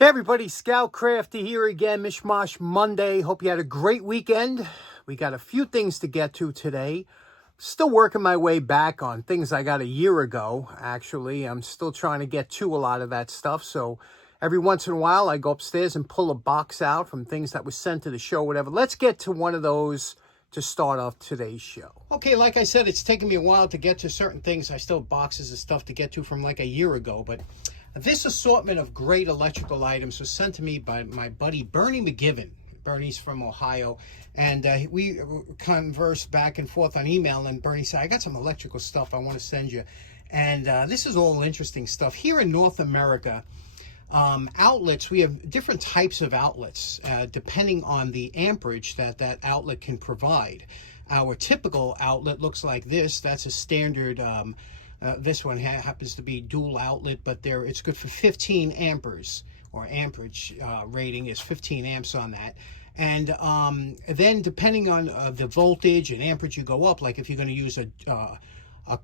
Hey everybody, Scout Crafty here again, Mishmash Monday. Hope you had a great weekend. We got a few things to get to today. Still working my way back on things I got a year ago, actually. I'm still trying to get to a lot of that stuff. So every once in a while, I go upstairs and pull a box out from things that was sent to the show, whatever. Let's get to one of those to start off today's show. Okay, like I said, it's taken me a while to get to certain things. I still have boxes of stuff to get to from like a year ago, but this assortment of great electrical items was sent to me by my buddy Bernie McGivern. Bernie's from Ohio, and we conversed back and forth on email, and Bernie said, I got some electrical stuff I want to send you. And this is all interesting stuff. Here in North America, outlets, we have different types of outlets depending on the amperage that outlet can provide. Our typical outlet looks like this. That's a standard this one happens to be dual outlet, but it's good for 15 amperes, or amperage rating is 15 amps on that. And then depending on the voltage and amperage you go up, like if you're going to use a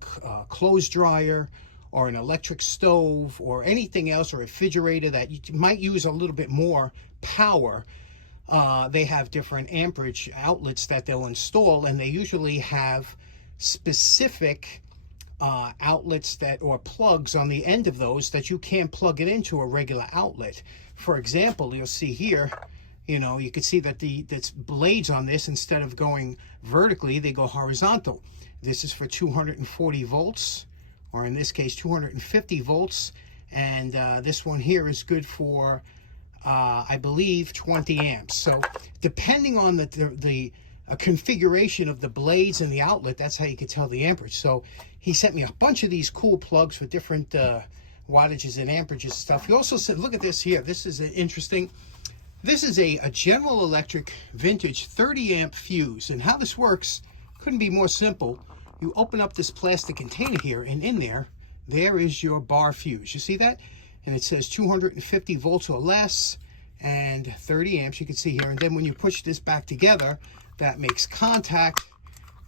clothes dryer or an electric stove or anything else, or a refrigerator that you might use a little bit more power, they have different amperage outlets that they'll install, and they usually have specific outlets or plugs on the end of those that you can't plug it into a regular outlet. For example, you'll see here, you can see that that's blades on this, instead of going vertically, they go horizontal. This is for 240 volts, or in this case 250 volts, and this one here is good for I believe 20 amps. So depending on the configuration of the blades and the outlet, that's how you can tell the amperage. So he sent me a bunch of these cool plugs for different wattages and amperages and stuff. He also said, look at this here. This is interesting. This is a General Electric vintage 30 amp fuse. And how this works couldn't be more simple. You open up this plastic container here, and in there is your bar fuse. You see that? And it says 250 volts or less and 30 amps, you can see here. And then when you push this back together, that makes contact,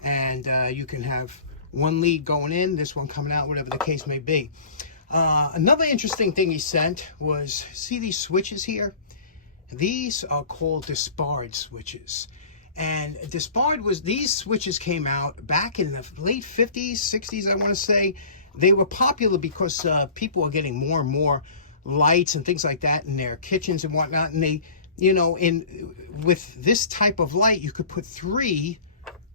and you can have one lead going in, this one coming out, whatever the case may be. Another interesting thing he sent was, see these switches here? These are called disbarred switches. And these switches came out back in the late 50s, 60s, I want to say. They were popular because people are getting more and more lights and things like that in their kitchens and whatnot, and they, with this type of light, you could put 3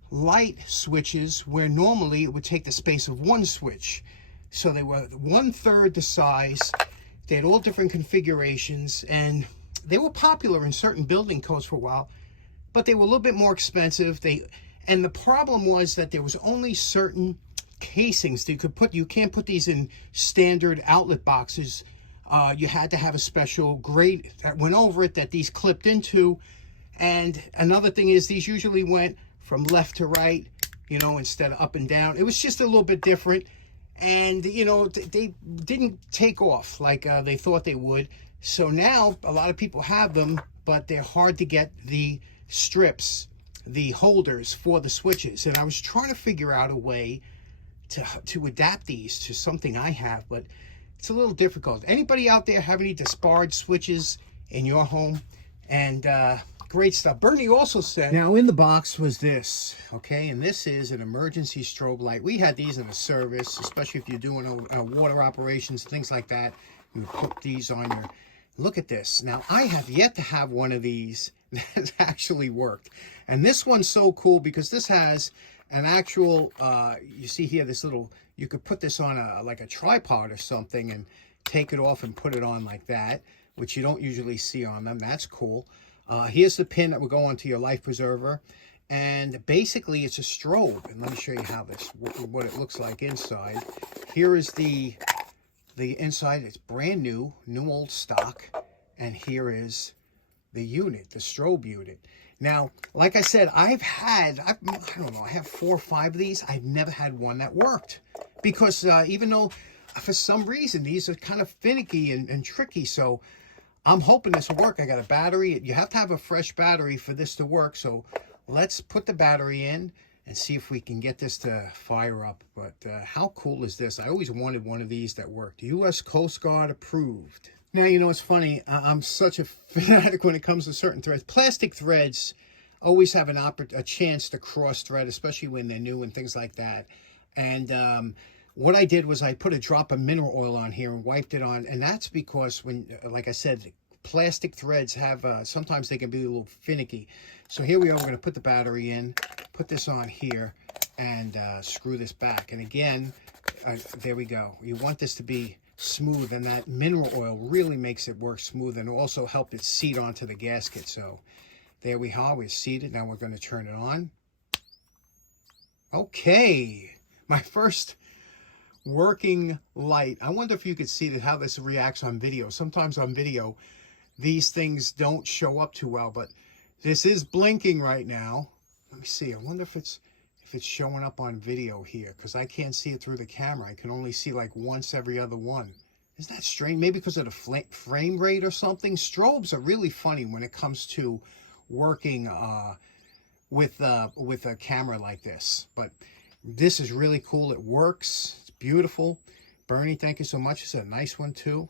light switches where normally it would take the space of 1 switch. So they were 1/3 the size. They had all different configurations, and they were popular in certain building codes for a while, but they were a little bit more expensive. And the problem was that there was only certain casings that you could put. You can't put these in standard outlet boxes. You had to have a special grate that went over it that these clipped into. And another thing is, these usually went from left to right, instead of up and down. It was just a little bit different. And, they didn't take off like they thought they would. So now a lot of people have them, but they're hard to get the strips, the holders for the switches. And I was trying to figure out a way to adapt these to something I have, but it's a little difficult. Anybody out there have any disbarred switches in your home? And great stuff. Bernie also said, now in the box was this, okay? And this is an emergency strobe light. We had these in the service, especially if you're doing water operations, things like that. You put these on your, look at this. Now, I have yet to have one of these that actually worked. And this one's so cool because this has an actual, you see here, this little, you could put this on like a tripod or something and take it off and put it on like that, which you don't usually see on them. That's cool. Here's the pin that will go onto your life preserver. And basically it's a strobe. And let me show you how what it looks like inside. Here is the inside. It's brand new old stock. And here is the unit, the strobe unit. Now, like I said, I don't know, I have 4 or 5 of these. I've never had one that worked. Because even though, for some reason, these are kind of finicky and tricky. So I'm hoping this will work. I got a battery. You have to have a fresh battery for this to work. So let's put the battery in and see if we can get this to fire up. But how cool is this? I always wanted one of these that worked. U.S. Coast Guard approved. Now, you know, it's funny. I'm such a fanatic when it comes to certain threads. Plastic threads always have a chance to cross thread, especially when they're new and things like that. And what I did was I put a drop of mineral oil on here and wiped it on. And that's because when, like I said, plastic threads have, sometimes they can be a little finicky. So here we are. We're going to put the battery in, put this on here, and screw this back. And again, there we go. You want this to be smooth, and that mineral oil really makes it work smooth and also help it seat onto the gasket. So there we are, we're seated. Now we're going to turn it on. Okay, my first working light. I wonder if you could see how this reacts on video. Sometimes on video these things don't show up too well, but this is blinking right now. Let me see. I wonder if it's showing up on video here, because I can't see it through the camera. I can only see like once every other one. Isn't that strange? Maybe because of the frame rate or something. Strobes are really funny when it comes to working with a camera like this. But this is really cool. It works. It's beautiful. Bernie, thank you so much. It's a nice one too.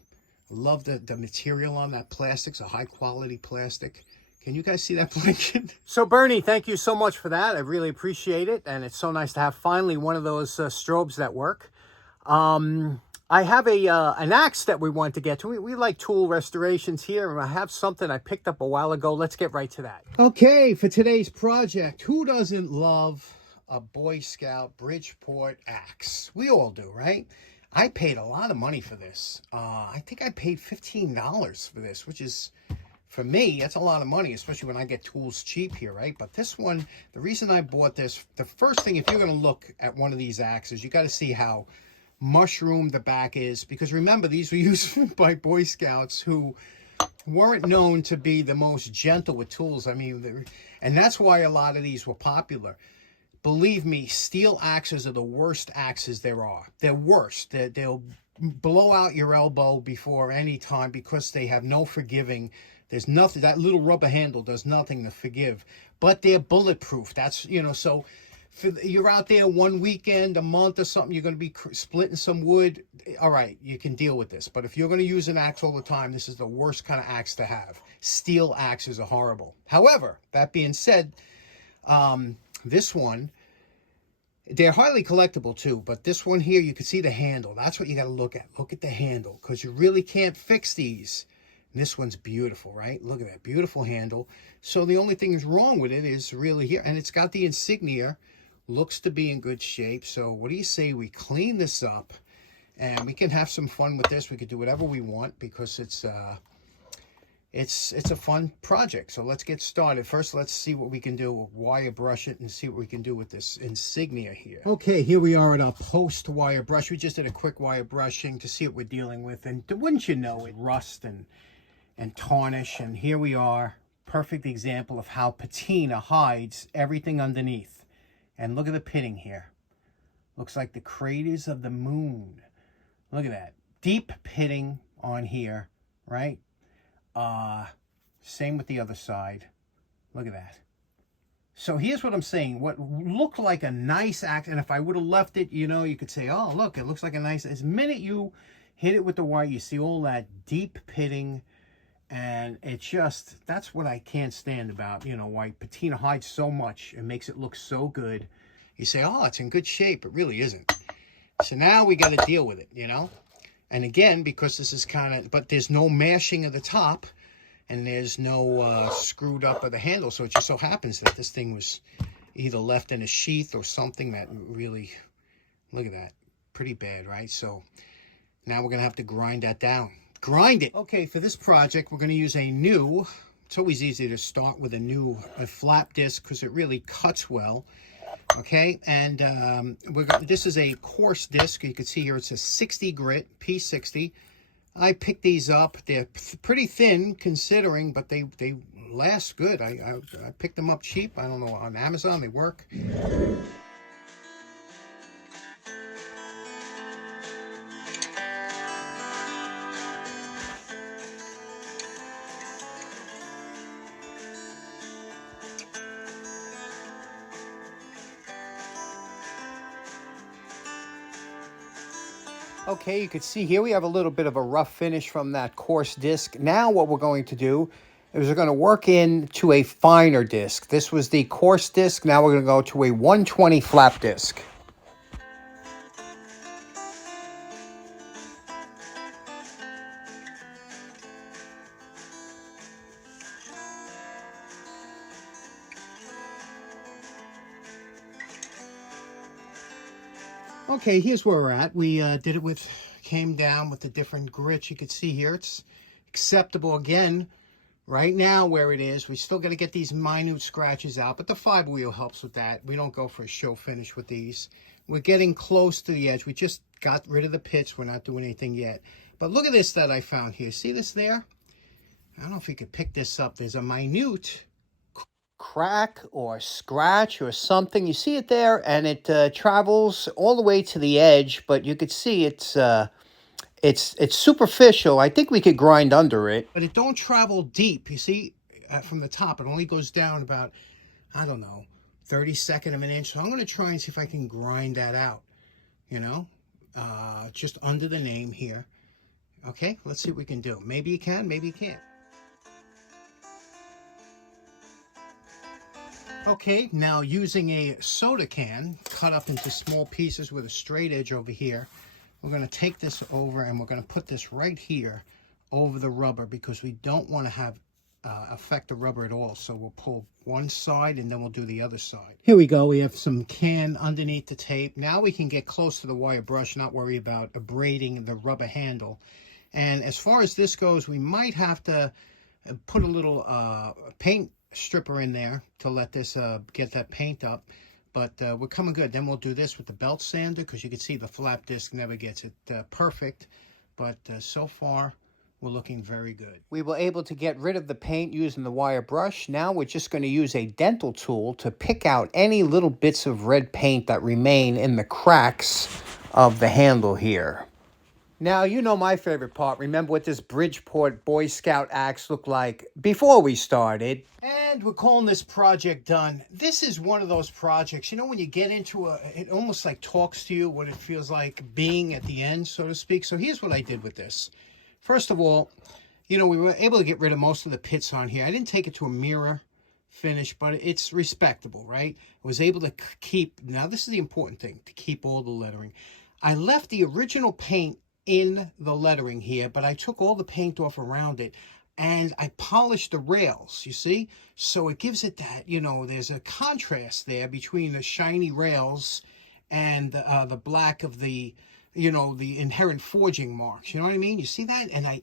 Love the material on that plastic. It's a high quality plastic. Can you guys see that blinking? So Bernie, thank you so much for that. I really appreciate it. And it's so nice to have finally one of those strobes that work. I have an axe that we want to get to. We like tool restorations here. And I have something I picked up a while ago. Let's get right to that. Okay, for today's project, who doesn't love a Boy Scout Bridgeport axe? We all do, right? I paid a lot of money for this. I think I paid $15 for this, which is, for me, that's a lot of money, especially when I get tools cheap here, right? But this one, the reason I bought this, the first thing, if you're going to look at one of these axes, you got to see how mushroomed the back is. Because remember, these were used by Boy Scouts who weren't known to be the most gentle with tools. I mean, and that's why a lot of these were popular. Believe me, steel axes are the worst axes there are. They're worst. They'll blow out your elbow before any time because they have no forgiving. There's nothing, that little rubber handle does nothing to forgive. But they're bulletproof. That's, you know, so you're out there one weekend, a month or something, you're going to be splitting some wood. All right, you can deal with this. But if you're going to use an axe all the time, this is the worst kind of axe to have. Steel axes are horrible. However, that being said, this one, they're highly collectible too, but this one here, you can see the handle. That's what you got to look at. Look at the handle, because you really can't fix these. And this one's beautiful, right? Look at that beautiful handle. So the only thing that's wrong with it is really here, and it's got the insignia. Looks to be in good shape. So what do you say we clean this up, and we can have some fun with this? We could do whatever we want because it's a fun project. So let's get started. First, let's see what we can do. We'll wire brush it and see what we can do with this insignia here. Okay, here we are at our post wire brush. We just did a quick wire brushing to see what we're dealing with. And wouldn't you know it, rust and tarnish. And here we are, perfect example of how patina hides everything underneath. And look at the pitting here. Looks like the craters of the moon. Look at that. Deep pitting on here, right? Same with the other side. Look at that. So here's what I'm saying. What looked like a nice axe, and if I would have left it, you know, you could say, oh, look, it looks like a nice, as minute you hit it with the wire, you see all that deep pitting, and it just, that's what I can't stand about, you know, why patina hides so much and makes it look so good. You say, oh, it's in good shape. It really isn't. So now we got to deal with it, you know? And again, because this is kind of, but there's no mashing of the top, and there's no screwed up of the handle. So it just so happens that this thing was either left in a sheath or something that really, look at that, pretty bad, right? So now we're going to have to grind that down. Grind it. Okay, for this project, we're going to use a new, it's always easy to start with a flap disc because it really cuts well. Okay, and this is a coarse disc. You can see here it's a 60 grit, P60. I picked these up. They're pretty thin considering, but they last good. I picked them up cheap. I don't know, on Amazon. They work. Okay, you can see here we have a little bit of a rough finish from that coarse disc. Now what we're going to do is we're going to work into a finer disc. This was the coarse disc. Now we're going to go to a 120 flap disc. Okay, here's where we're at. We did it with, came down with the different grits. You can see here it's acceptable again. Right now where it is, we still got to get these minute scratches out, but the 5-wheel helps with that. We don't go for a show finish with these. We're getting close to the edge. We just got rid of the pits. We're not doing anything yet. But look at this that I found here. See this there? I don't know if you could pick this up. There's a minute crack or scratch or something. You see it there, and it travels all the way to the edge, but you could see it's superficial. I think we could grind under it. But it don't travel deep. You see, from the top, it only goes down about, I don't know, 32nd of an inch. So I'm going to try and see if I can grind that out, you know, just under the name here. Okay, let's see what we can do. Maybe you can, maybe you can't. Okay, now using a soda can cut up into small pieces with a straight edge over here, we're going to take this over and we're going to put this right here over the rubber because we don't want to have affect the rubber at all. So we'll pull one side and then we'll do the other side. Here we go. We have some can underneath the tape. Now we can get close to the wire brush, not worry about abrading the rubber handle. And as far as this goes, we might have to put a little paint stripper in there to let this get that paint up, but we're coming good. Then we'll do this with the belt sander because you can see the flap disc never gets it perfect, but so far we're looking very good. We were able to get rid of the paint using the wire brush. Now we're just going to use a dental tool to pick out any little bits of red paint that remain in the cracks of the handle here. Now, you know my favorite part. Remember what this Bridgeport Boy Scout axe looked like before we started. And we're calling this project done. This is one of those projects, you know, when you get into it almost like talks to you, what it feels like being at the end, so to speak. So here's what I did with this. First of all, you know, we were able to get rid of most of the pits on here. I didn't take it to a mirror finish, but it's respectable, right? I was able to keep, now this is the important thing, to keep all the lettering. I left the original paint in the lettering here, but I took all the paint off around it and I polished the rails, you see? So it gives it that, you know, there's a contrast there between the shiny rails and the black of the, you know, the inherent forging marks, you know what I mean? You see that? And I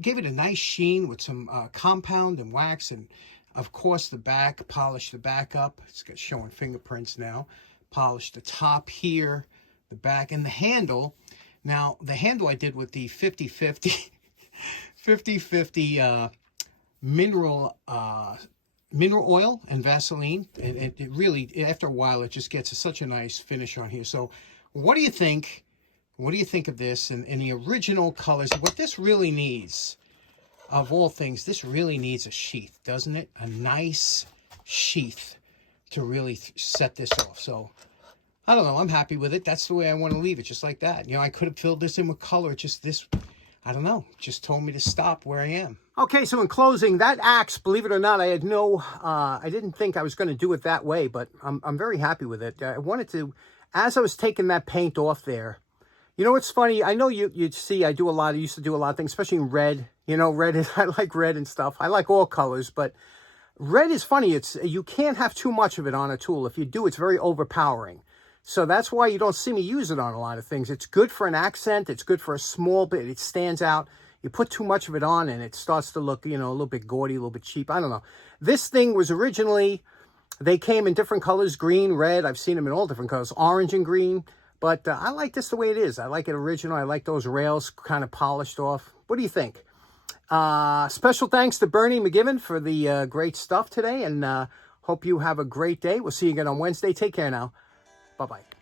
gave it a nice sheen with some compound and wax, and of course the back, polished the back up. It's showing fingerprints now. Polished the top here, the back, and the handle. Now, the handle I did with the 50-50 mineral oil and Vaseline. And it really, after a while, it just gets such a nice finish on here. So what do you think? What do you think of this and the original colors? What this really needs, of all things, this really needs a sheath, doesn't it? A nice sheath to really set this off. So I don't know. I'm happy with it. That's the way I want to leave it, just like that. You know, I could have filled this in with color. Just this, I don't know, just told me to stop where I am. Okay, so in closing, that axe, believe it or not, I had no, I didn't think I was going to do it that way, but I'm very happy with it. I wanted to, as I was taking that paint off there, you know, it's funny. I know you'd see I used to do a lot of things, especially in red. You know, red is, I like red and stuff. I like all colors, but red is funny. You can't have too much of it on a tool. If you do, it's very overpowering. So that's why you don't see me use it on a lot of things. It's good for an accent. It's good for a small bit. It stands out. You put too much of it on and it starts to look, you know, a little bit gaudy, a little bit cheap. I don't know. This thing was originally, they came in different colors, green, red. I've seen them in all different colors, orange and green. But I like this the way it is. I like it original. I like those rails kind of polished off. What do you think? Special thanks to Bernie McGivern for the great stuff today. And hope you have a great day. We'll see you again on Wednesday. Take care now. Bye-bye.